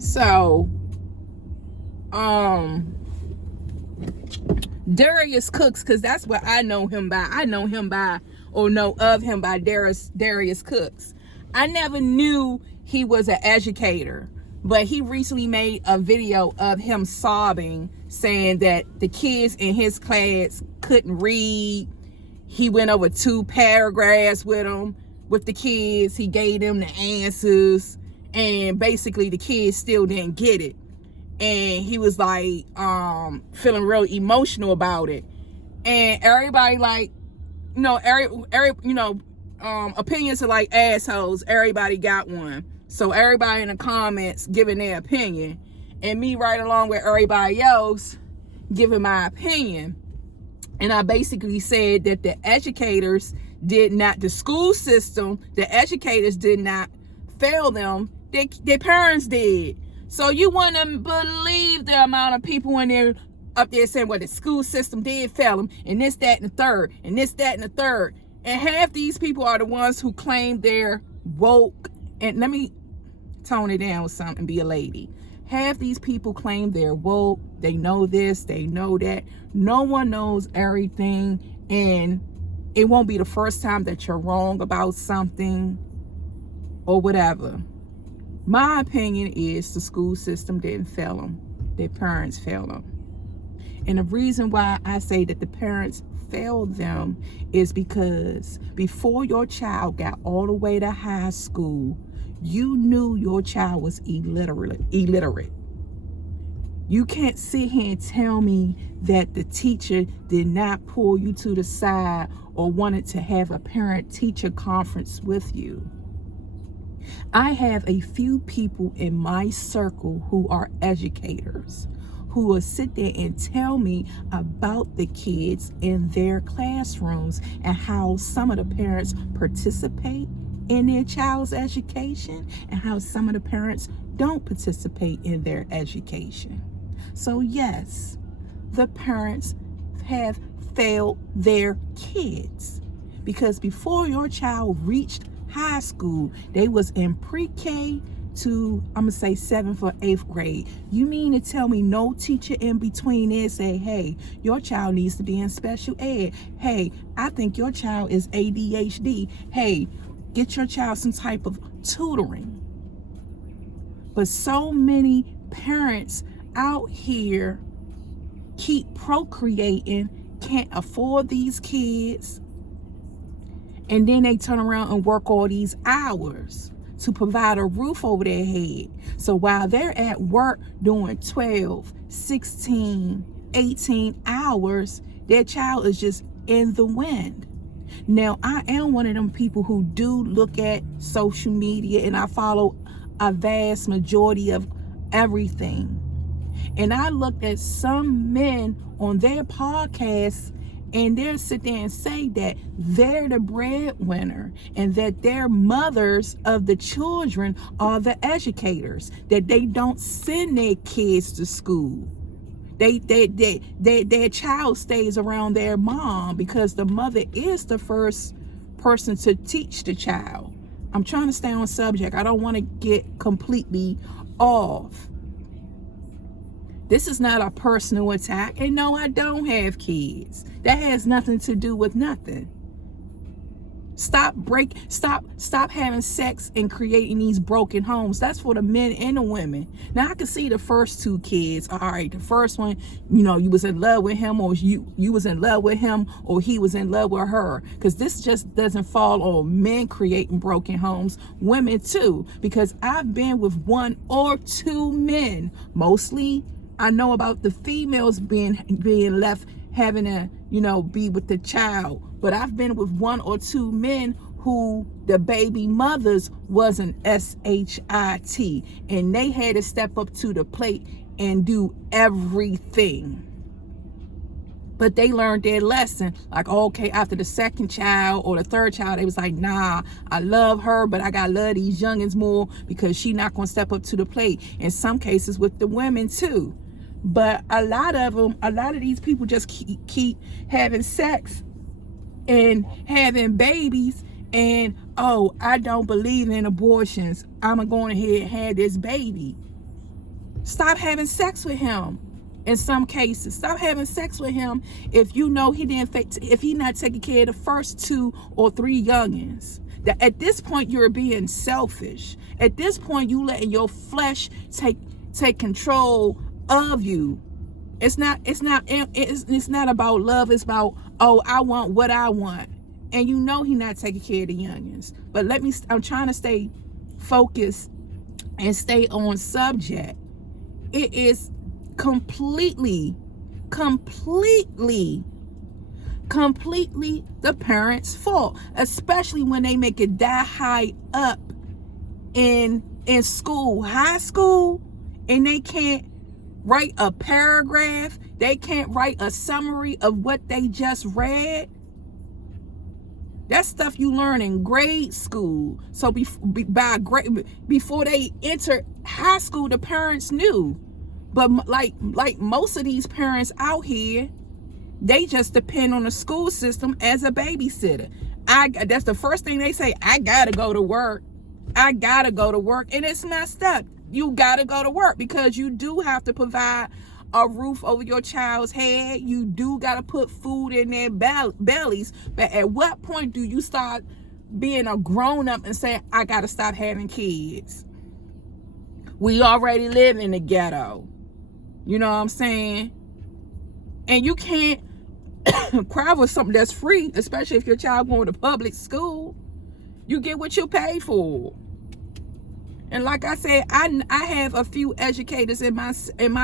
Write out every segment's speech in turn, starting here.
So, Darius Cooks, because that's what I know him by. I know him by, or know of him by Darius Cooks. I never knew he was an educator, but he recently made a video of him sobbing, saying that the kids in his class couldn't read. He went over 2 paragraphs with the kids. He gave them the answers, and basically the kids still didn't get it. And he was like feeling real emotional about it. And everybody, like, you know, opinions are like assholes. Everybody got one. So everybody in the comments giving their opinion, and me right along with everybody else giving my opinion. And I basically said that the school system, the educators did not fail them. Their parents did. So you wouldn't believe the amount of people in there up there saying, well, the school system did fail them, and this, that, and the third, and this, that, and the third. And half these people are the ones who claim they're woke. And let me tone it down with something and be a lady. Half these people claim they're woke. They know this, they know that. No one knows everything. And it won't be the first time that you're wrong about something or whatever. My opinion is the school system didn't fail them. Their parents failed them. And the reason why I say that the parents failed them is because before your child got all the way to high school, you knew your child was illiterate. You can't sit here and tell me that the teacher did not pull you to the side or wanted to have a parent-teacher conference with you. I have a few people in my circle who are educators who will sit there and tell me about the kids in their classrooms and how some of the parents participate in their child's education and how some of the parents don't participate in their education. So yes, the parents have failed their kids, because before your child reached high school, they was in pre-K to, I'm gonna say 7th or 8th grade. You mean to tell me no teacher in between there say, hey, your child needs to be in special ed. Hey, I think your child is ADHD. Hey, get your child some type of tutoring. But so many parents out here keep procreating, can't afford these kids, and then they turn around and work all these hours to provide a roof over their head. So while they're at work doing 12, 16, 18 hours, their child is just in the wind. Now, I am one of them people who do look at social media, and I follow a vast majority of everything. And I looked at some men on their podcasts, and they'll sit there and say that they're the breadwinner and that their mothers of the children are the educators, that they don't send their kids to school. Their child stays around their mom because the mother is the first person to teach the child. I'm trying to stay on subject. I don't want to get completely off. This is not a personal attack. And no, I don't have kids. That has nothing to do with nothing. Stop having sex and creating these broken homes. That's for the men and the women. Now, I can see the first 2 kids. All right, the first one, you know, you was in love with him, or you was in love with him, or he was in love with her. Because this just doesn't fall on men creating broken homes, women too. Because I've been with 1 or 2 men. Mostly, I know about the females being left, having to, you know, be with the child. But I've been with 1 or 2 men who the baby mothers wasn't SHIT, and they had to step up to the plate and do everything. But they learned their lesson. Like, okay, after the 2nd child or the 3rd child, they was like, nah, I love her, but I gotta love these youngins more because she not gonna step up to the plate. In some cases with the women too. But a lot of these people just keep having sex and having babies, and oh, I don't believe in abortions, I'm gonna go ahead and have this baby. Stop having sex with him. In some cases, stop having sex with him if you know if he's not taking care of the first 2 or 3 youngins. That at this point you're being selfish. At this point you letting your flesh take control of you. It's not about love. It's about, oh, I want what I want, and you know he's not taking care of the youngins. But I'm trying to stay focused and stay on subject. It is completely the parents' fault, especially when they make it that high up in school, high school, and they can't write a paragraph. They can't write a summary of what they just read. That's stuff you learn in grade school. So before they enter high school, the parents knew. But like most of these parents out here, they just depend on the school system as a babysitter. That's the first thing they say. I gotta go to work. I gotta go to work. And it's messed up. You gotta go to work because you do have to provide a roof over your child's head. You do gotta put food in their bellies. But at what point do you start being a grown-up and say, I gotta stop having kids? We already live in the ghetto. You know what I'm saying? And you can't cry for something that's free, especially if your child going to public school. You get what you pay for. And like I said, I have a few educators in my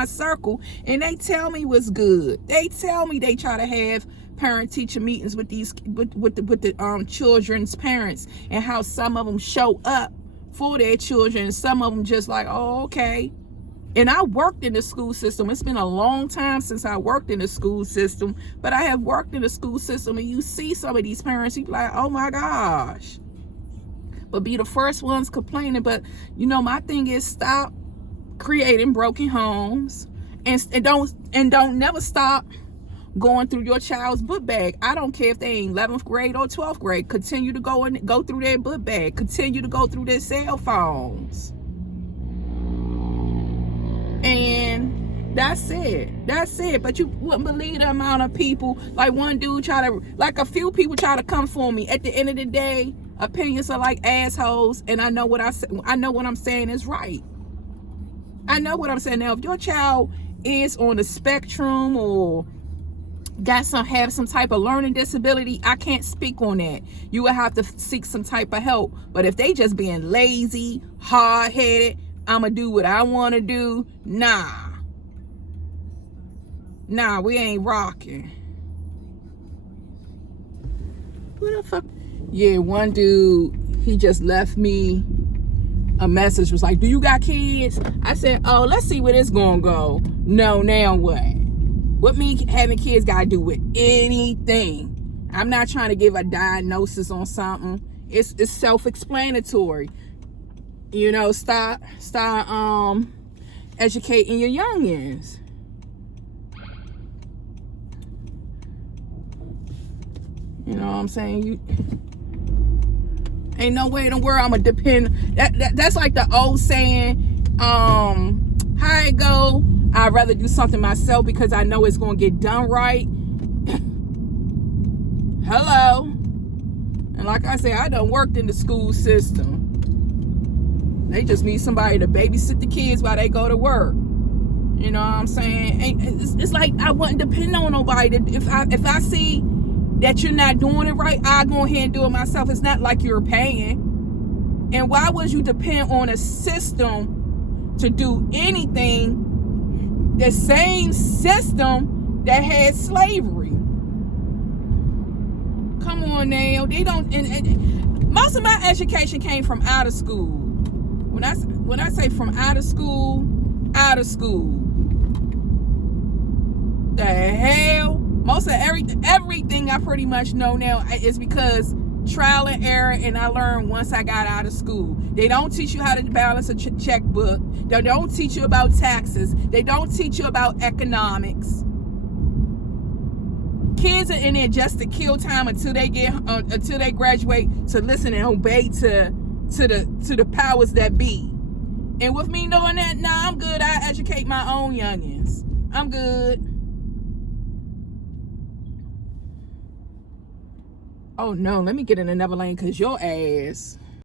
circle, and they tell me what's good. They tell me they try to have parent-teacher meetings with the children's parents, and how some of them show up for their children, and some of them just like, oh, okay. And I worked in the school system. It's been a long time since I worked in the school system, but I have worked in the school system, and you see some of these parents, you be like, oh my gosh. But be the first ones complaining. But you know, my thing is, stop creating broken homes, and don't never stop going through your child's book bag. I don't care if they in 11th grade or 12th grade. Continue to go through their book bag. Continue to go through their cell phones. And that's it. But you wouldn't believe the amount of people, like one dude a few people try to come for me. At the end of the day, opinions are like assholes, and I know what I'm saying is right. I know what I'm saying. Now, if your child is on the spectrum or have some type of learning disability, I can't speak on that. You will have to seek some type of help. But if they just being lazy, hard-headed, I'ma do what I want to do, nah, we ain't rocking. What the fuck? Yeah, one dude, he just left me a message, was like, do you got kids? I said, oh, let's see where this gonna go. No, now what? What me having kids got to do with anything? I'm not trying to give a diagnosis on something. It's self-explanatory. You know, start educating your youngins. You know what I'm saying? Ain't no way in the world I'm gonna depend. That's like the old saying, how it go, I'd rather do something myself because I know it's gonna get done right. Hello. And like I said, I done worked in the school system. They just need somebody to babysit the kids while they go to work. You know what I'm saying? It's like I wouldn't depend on nobody. If I see that you're not doing it right, I'll go ahead and do it myself. It's not like you're paying. And why would you depend on a system to do anything? The same system that had slavery. Come on now. They don't. And most of my education came from out of school. When I say from out of school, the hell, most of everything I pretty much know now is because trial and error, and I learned once I got out of school. They don't teach you how to balance a checkbook. They don't teach you about taxes. They don't teach you about economics. Kids are in there just to kill time until they graduate, to listen and obey to the powers that be. And with me knowing that, nah, I'm good. I educate feed my own youngins. I'm good. Oh no, let me get in another lane because your ass.